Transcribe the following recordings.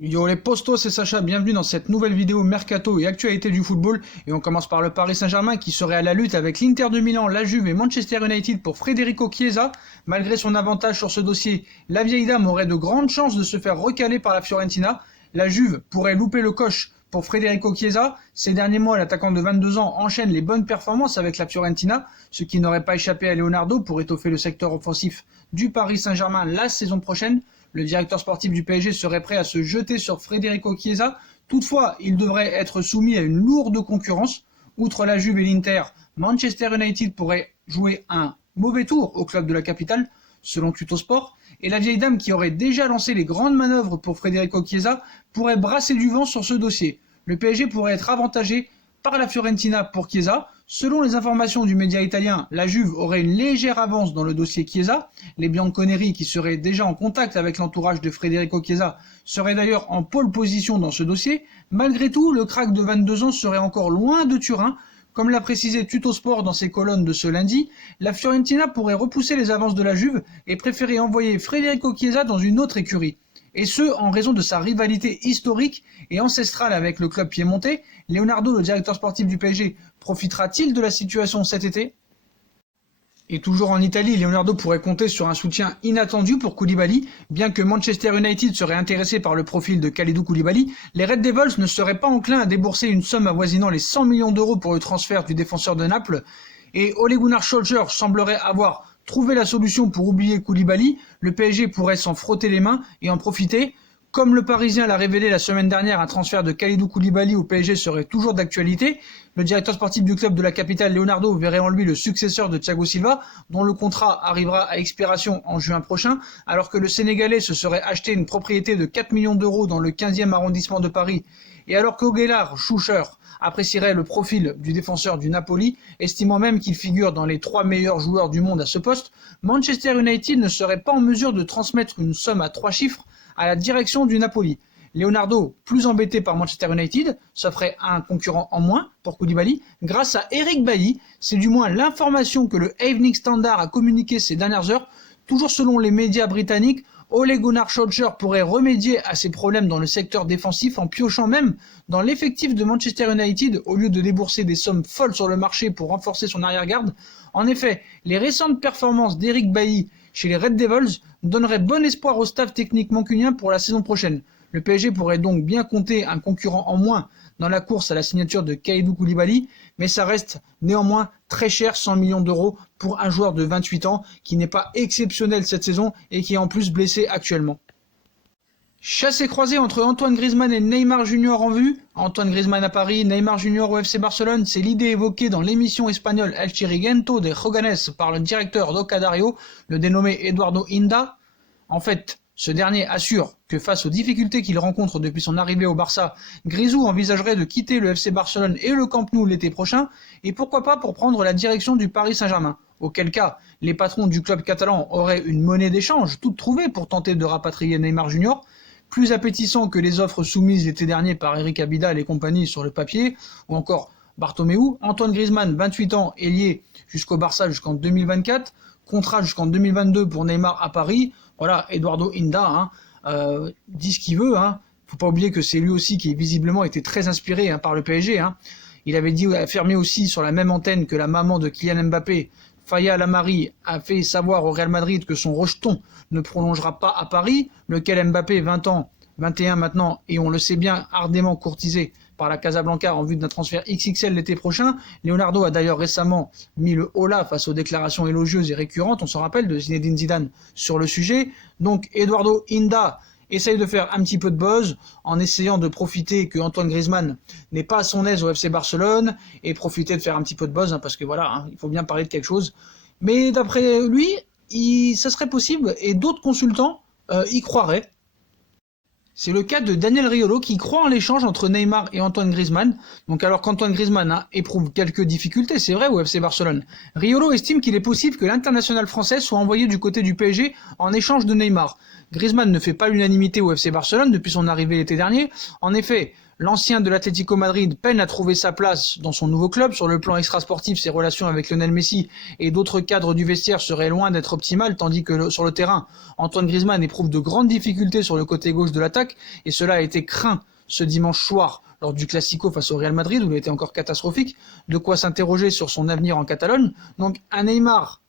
Yo les postos, c'est Sacha, bienvenue dans cette nouvelle vidéo Mercato et actualité du football. Et on commence par le Paris Saint-Germain qui serait à la lutte avec l'Inter de Milan, la Juve et Manchester United pour Federico Chiesa. Malgré son avantage sur ce dossier, la vieille dame aurait de grandes chances de se faire recaler par la Fiorentina. La Juve pourrait louper le coche pour Federico Chiesa. Ces derniers mois, l'attaquant de 22 ans enchaîne les bonnes performances avec la Fiorentina, ce qui n'aurait pas échappé à Leonardo pour étoffer le secteur offensif du Paris Saint-Germain la saison prochaine. Le directeur sportif du PSG serait prêt à se jeter sur Federico Chiesa. Toutefois, il devrait être soumis à une lourde concurrence. Outre la Juve et l'Inter, Manchester United pourrait jouer un mauvais tour au club de la capitale, selon Tuttosport. Et la vieille dame qui aurait déjà lancé les grandes manœuvres pour Federico Chiesa pourrait brasser du vent sur ce dossier. Le PSG pourrait être avantagé par la Fiorentina pour Chiesa. Selon les informations du média italien, la Juve aurait une légère avance dans le dossier Chiesa. Les Bianconeri, qui seraient déjà en contact avec l'entourage de Federico Chiesa, seraient d'ailleurs en pole position dans ce dossier. Malgré tout, le crack de 22 ans serait encore loin de Turin. Comme l'a précisé Tuttosport dans ses colonnes de ce lundi, la Fiorentina pourrait repousser les avances de la Juve et préférer envoyer Federico Chiesa dans une autre écurie. Et ce, en raison de sa rivalité historique et ancestrale avec le club piémontais. Leonardo, le directeur sportif du PSG, profitera-t-il de la situation cet été ? Et toujours en Italie, Leonardo pourrait compter sur un soutien inattendu pour Koulibaly. Bien que Manchester United serait intéressé par le profil de Kalidou Koulibaly, les Red Devils ne seraient pas enclins à débourser une somme avoisinant les 100 millions d'euros pour le transfert du défenseur de Naples. Et Ole Gunnar Solskjaer semblerait avoir trouvé la solution pour oublier Koulibaly. Le PSG pourrait s'en frotter les mains et en profiter. Comme le Parisien l'a révélé la semaine dernière, un transfert de Kalidou Koulibaly au PSG serait toujours d'actualité. Le directeur sportif du club de la capitale, Leonardo, verrait en lui le successeur de Thiago Silva, dont le contrat arrivera à expiration en juin prochain, alors que le Sénégalais se serait acheté une propriété de 4 millions d'euros dans le 15e arrondissement de Paris, et alors qu'Ogellar Schucher apprécierait le profil du défenseur du Napoli, estimant même qu'il figure dans les 3 meilleurs joueurs du monde à ce poste, Manchester United ne serait pas en mesure de transmettre une somme à 3 chiffres à la direction du Napoli. Leonardo, plus embêté par Manchester United, s'offrait un concurrent en moins pour Koulibaly grâce à Eric Bailly. C'est du moins l'information que le Evening Standard a communiquée ces dernières heures. Toujours selon les médias britanniques, Ole Gunnar Solskjaer pourrait remédier à ses problèmes dans le secteur défensif en piochant même dans l'effectif de Manchester United au lieu de débourser des sommes folles sur le marché pour renforcer son arrière-garde. En effet, les récentes performances d'Eric Bailly chez les Red Devils donneraient bon espoir au staff technique mancunien pour la saison prochaine. Le PSG pourrait donc bien compter un concurrent en moins dans la course à la signature de Kalidou Koulibaly, mais ça reste néanmoins très cher, 100 millions d'euros pour un joueur de 28 ans qui n'est pas exceptionnel cette saison et qui est en plus blessé actuellement. Chassé croisé entre Antoine Griezmann et Neymar Junior en vue. Antoine Griezmann à Paris, Neymar Junior au FC Barcelone, c'est l'idée évoquée dans l'émission espagnole El Chiriguento de Joganes par le directeur d'Oca Dario, le dénommé Eduardo Inda. En fait, ce dernier assure que face aux difficultés qu'il rencontre depuis son arrivée au Barça, Grisou envisagerait de quitter le FC Barcelone et le Camp Nou l'été prochain, et pourquoi pas pour prendre la direction du Paris Saint-Germain. Auquel cas, les patrons du club catalan auraient une monnaie d'échange toute trouvée pour tenter de rapatrier Neymar Junior, plus appétissant que les offres soumises l'été dernier par Eric Abidal et compagnie sur le papier, ou encore Bartomeu. Antoine Griezmann, 28 ans, est lié jusqu'au Barça jusqu'en 2024, contrat jusqu'en 2022 pour Neymar à Paris. Voilà, Eduardo Inda dit ce qu'il veut. Faut pas oublier que c'est lui aussi qui visiblement était très inspiré par le PSG. Il avait affirmé aussi sur la même antenne que la maman de Kylian Mbappé, Faya Lamari, a fait savoir au Real Madrid que son rejeton ne prolongera pas à Paris, lequel Mbappé, 20 ans, 21 maintenant, et on le sait bien, ardemment courtisé par la Casablanca en vue d'un transfert XXL l'été prochain. Leonardo a d'ailleurs récemment mis le holà face aux déclarations élogieuses et récurrentes, on s'en rappelle, de Zinedine Zidane sur le sujet. Donc Eduardo Inda essaye de faire un petit peu de buzz en essayant de profiter que Antoine Griezmann n'est pas à son aise au FC Barcelone et profiter de faire un petit peu de buzz parce que voilà, il faut bien parler de quelque chose. Mais d'après lui, ça serait possible et d'autres consultants y croiraient. C'est le cas de Daniel Riolo qui croit en l'échange entre Neymar et Antoine Griezmann. Donc alors qu'Antoine Griezmann éprouve quelques difficultés, c'est vrai, au FC Barcelone, Riolo estime qu'il est possible que l'international français soit envoyé du côté du PSG en échange de Neymar. Griezmann ne fait pas l'unanimité au FC Barcelone depuis son arrivée l'été dernier. En effet, l'ancien de l'Atlético Madrid peine à trouver sa place dans son nouveau club. Sur le plan extrasportif, ses relations avec Lionel Messi et d'autres cadres du vestiaire seraient loin d'être optimales, tandis que sur le terrain, Antoine Griezmann éprouve de grandes difficultés sur le côté gauche de l'attaque, et cela a été craint ce dimanche soir lors du Classico face au Real Madrid, où il était encore catastrophique, de quoi s'interroger sur son avenir en Catalogne. Donc un Neymar,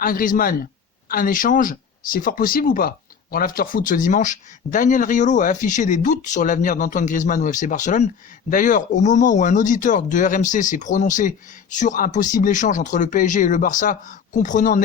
un Griezmann, un échange, c'est fort possible ou pas ? Dans l'afterfoot ce dimanche, Daniel Riolo a affiché des doutes sur l'avenir d'Antoine Griezmann au FC Barcelone. D'ailleurs, au moment où un auditeur de RMC s'est prononcé sur un possible échange entre le PSG et le Barça, comprenant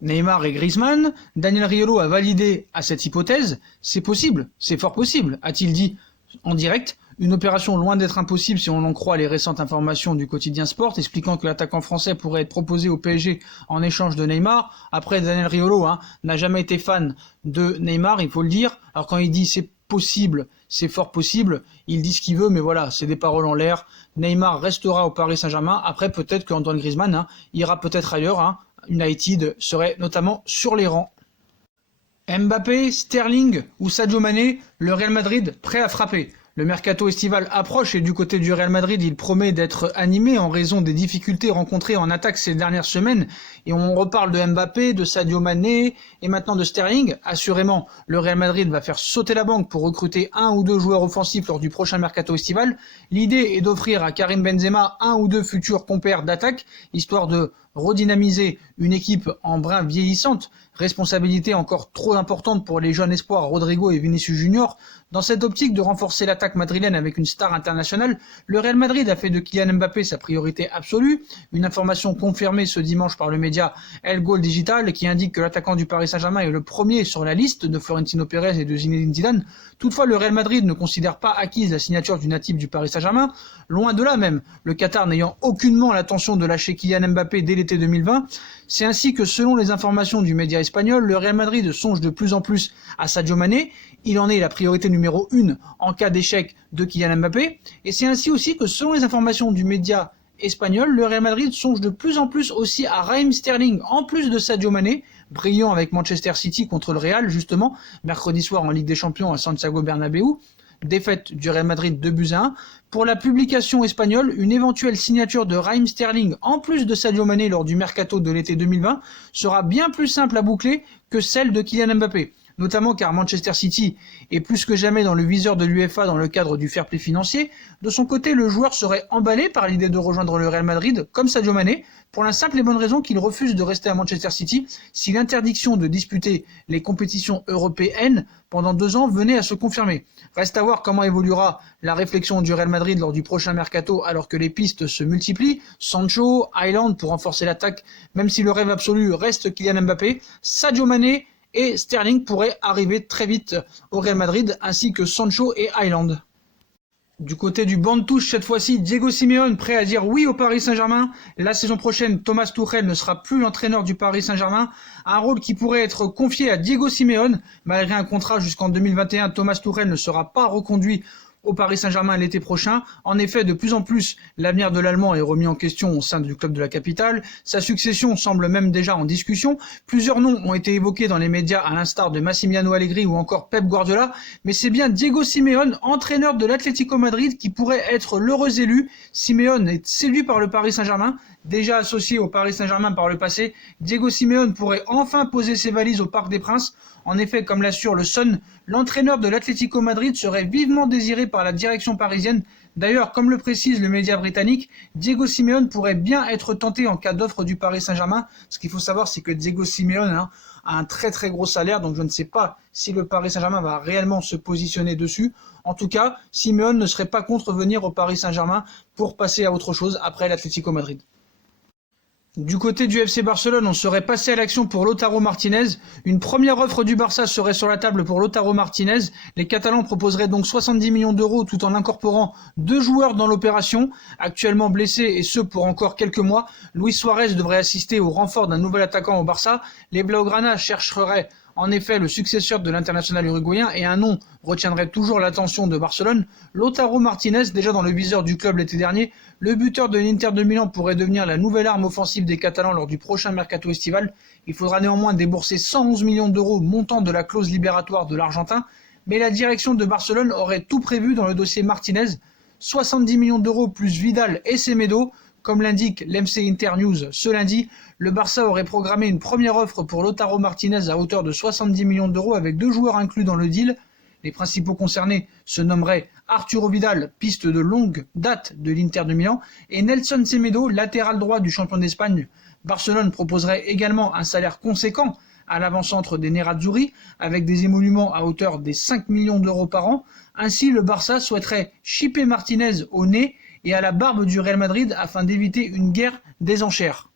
Neymar et Griezmann, Daniel Riolo a validé à cette hypothèse. C'est possible, c'est fort possible, a-t-il dit en direct. Une opération loin d'être impossible si on en croit les récentes informations du quotidien Sport, expliquant que l'attaquant français pourrait être proposé au PSG en échange de Neymar. Après, Daniel Riolo n'a jamais été fan de Neymar, il faut le dire. Alors quand il dit c'est possible, c'est fort possible, il dit ce qu'il veut, mais voilà, c'est des paroles en l'air. Neymar restera au Paris Saint-Germain. Après, peut-être qu'Antoine Griezmann ira peut-être ailleurs. United serait notamment sur les rangs. Mbappé, Sterling ou Sadio Mané, le Real Madrid prêt à frapper. Le mercato estival approche et du côté du Real Madrid, il promet d'être animé en raison des difficultés rencontrées en attaque ces dernières semaines. Et on reparle de Mbappé, de Sadio Mané et maintenant de Sterling. Assurément, le Real Madrid va faire sauter la banque pour recruter un ou deux joueurs offensifs lors du prochain mercato estival. L'idée est d'offrir à Karim Benzema un ou deux futurs compères d'attaque, histoire de redynamiser une équipe en brin vieillissante, responsabilité encore trop importante pour les jeunes espoirs Rodrigo et Vinicius Junior. Dans cette optique de renforcer l'attaque madrilène avec une star internationale, le Real Madrid a fait de Kylian Mbappé sa priorité absolue. Une information confirmée ce dimanche par le média El Gol Digital qui indique que l'attaquant du Paris Saint-Germain est le premier sur la liste de Florentino Pérez et de Zinedine Zidane. Toutefois, le Real Madrid ne considère pas acquise la signature du natif du Paris Saint-Germain. Loin de là même, le Qatar n'ayant aucunement l'intention de lâcher Kylian Mbappé dès l'été 2020. C'est ainsi que selon les informations du média espagnol, le Real Madrid songe de plus en plus à Sadio Mané. Il en est la priorité numéro 1 en cas d'échec de Kylian Mbappé. Et c'est ainsi aussi que selon les informations du média espagnol, le Real Madrid songe de plus en plus aussi à Raheem Sterling, en plus de Sadio Mané, brillant avec Manchester City contre le Real, justement, mercredi soir en Ligue des Champions à Santiago Bernabéu. Défaite du Real Madrid 2-1. Pour la publication espagnole, une éventuelle signature de Raheem Sterling en plus de Sadio Mané lors du mercato de l'été 2020 sera bien plus simple à boucler que celle de Kylian Mbappé. Notamment car Manchester City est plus que jamais dans le viseur de l'UEFA dans le cadre du fair play financier. De son côté, le joueur serait emballé par l'idée de rejoindre le Real Madrid, comme Sadio Mané, pour la simple et bonne raison qu'il refuse de rester à Manchester City si l'interdiction de disputer les compétitions européennes pendant 2 ans venait à se confirmer. Reste à voir comment évoluera la réflexion du Real Madrid lors du prochain mercato alors que les pistes se multiplient. Sancho, Haaland pour renforcer l'attaque, même si le rêve absolu reste Kylian Mbappé, Sadio Mané et Sterling pourraient arriver très vite au Real Madrid, ainsi que Sancho et Haaland. Du côté du banc de touche, cette fois-ci, Diego Simeone prêt à dire oui au Paris Saint-Germain. La saison prochaine, Thomas Tuchel ne sera plus l'entraîneur du Paris Saint-Germain. Un rôle qui pourrait être confié à Diego Simeone. Malgré un contrat jusqu'en 2021, Thomas Tuchel ne sera pas reconduit au Paris Saint-Germain l'été prochain. En effet, de plus en plus, l'avenir de l'Allemand est remis en question au sein du club de la capitale. Sa succession semble même déjà en discussion. Plusieurs noms ont été évoqués dans les médias à l'instar de Massimiliano Allegri ou encore Pep Guardiola, mais c'est bien Diego Simeone, entraîneur de l'Atlético Madrid, qui pourrait être l'heureux élu. Simeone est séduit par le Paris Saint-Germain. Déjà associé au Paris Saint-Germain par le passé, Diego Simeone pourrait enfin poser ses valises au Parc des Princes. En effet, comme l'assure le Sun, l'entraîneur de l'Atlético Madrid serait vivement désiré par la direction parisienne. D'ailleurs, comme le précise le média britannique, Diego Simeone pourrait bien être tenté en cas d'offre du Paris Saint-Germain. Ce qu'il faut savoir, c'est que Diego Simeone a un très très gros salaire, donc je ne sais pas si le Paris Saint-Germain va réellement se positionner dessus. En tout cas, Simeone ne serait pas contre venir au Paris Saint-Germain pour passer à autre chose après l'Atlético Madrid. Du côté du FC Barcelone, on serait passé à l'action pour Lautaro Martinez. Une première offre du Barça serait sur la table pour Lautaro Martinez. Les Catalans proposeraient donc 70 millions d'euros tout en incorporant 2 joueurs dans l'opération. Actuellement blessés et ce pour encore quelques mois, Luis Suarez devrait assister au renfort d'un nouvel attaquant au Barça. Les Blaugrana chercheraient En effet, le successeur de l'international uruguayen et un nom retiendrait toujours l'attention de Barcelone, Lautaro Martinez, déjà dans le viseur du club l'été dernier, le buteur de l'Inter de Milan pourrait devenir la nouvelle arme offensive des Catalans lors du prochain mercato estival. Il faudra néanmoins débourser 111 millions d'euros montant de la clause libératoire de l'Argentin, mais la direction de Barcelone aurait tout prévu dans le dossier Martinez, 70 millions d'euros plus Vidal et Semedo. Comme l'indique l'MC Inter News ce lundi, le Barça aurait programmé une première offre pour Lautaro Martinez à hauteur de 70 millions d'euros avec 2 joueurs inclus dans le deal. Les principaux concernés se nommeraient Arturo Vidal, piste de longue date de l'Inter de Milan, et Nelson Semedo, latéral droit du champion d'Espagne. Barcelone proposerait également un salaire conséquent à l'avant-centre des Nerazzurri, avec des émoluments à hauteur des 5 millions d'euros par an. Ainsi, le Barça souhaiterait chipper Martinez au nez et à la barbe du Real Madrid afin d'éviter une guerre des enchères.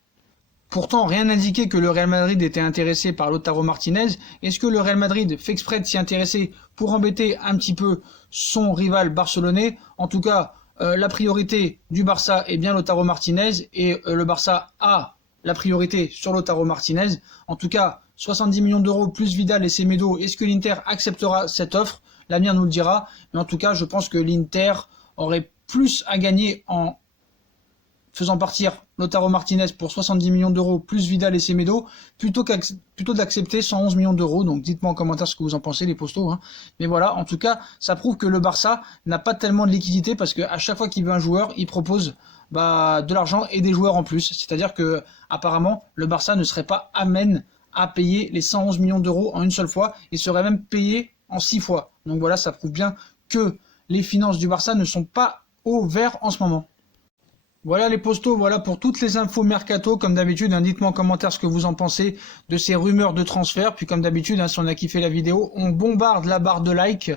Pourtant, rien n'indiquait que le Real Madrid était intéressé par Lautaro Martinez. Est-ce que le Real Madrid fait exprès de s'y intéresser pour embêter un petit peu son rival barcelonais? En tout cas, la priorité du Barça est bien Lautaro Martinez et le Barça a la priorité sur Lautaro Martinez. En tout cas, 70 millions d'euros plus Vidal et Semedo. Est-ce que l'Inter acceptera cette offre? L'avenir nous le dira. Mais en tout cas, je pense que l'Inter aurait plus à gagner en faisant partir Lautaro Martinez pour 70 millions d'euros plus Vidal et Semedo plutôt d'accepter 111 millions d'euros. Donc dites-moi en commentaire ce que vous en pensez, les postos. Mais voilà, en tout cas, ça prouve que le Barça n'a pas tellement de liquidité parce qu'à chaque fois qu'il veut un joueur, il propose de l'argent et des joueurs en plus. C'est-à-dire que apparemment, le Barça ne serait pas amène à payer les 111 millions d'euros en une seule fois. Il serait même payé en 6 fois. Donc voilà, ça prouve bien que les finances du Barça ne sont pas au vert en ce moment. Voilà les postos, voilà pour toutes les infos mercato. Comme d'habitude, dites-moi en commentaire ce que vous en pensez de ces rumeurs de transfert. Puis comme d'habitude, si on a kiffé la vidéo, on bombarde la barre de like,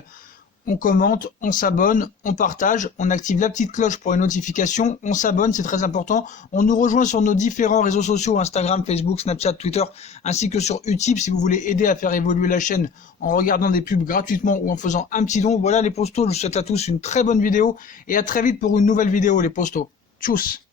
on commente, on s'abonne, on partage, on active la petite cloche pour les notifications, on s'abonne, c'est très important. On nous rejoint sur nos différents réseaux sociaux, Instagram, Facebook, Snapchat, Twitter, ainsi que sur Utip si vous voulez aider à faire évoluer la chaîne en regardant des pubs gratuitement ou en faisant un petit don. Voilà les postos, je vous souhaite à tous une très bonne vidéo et à très vite pour une nouvelle vidéo les postos. Tchuss.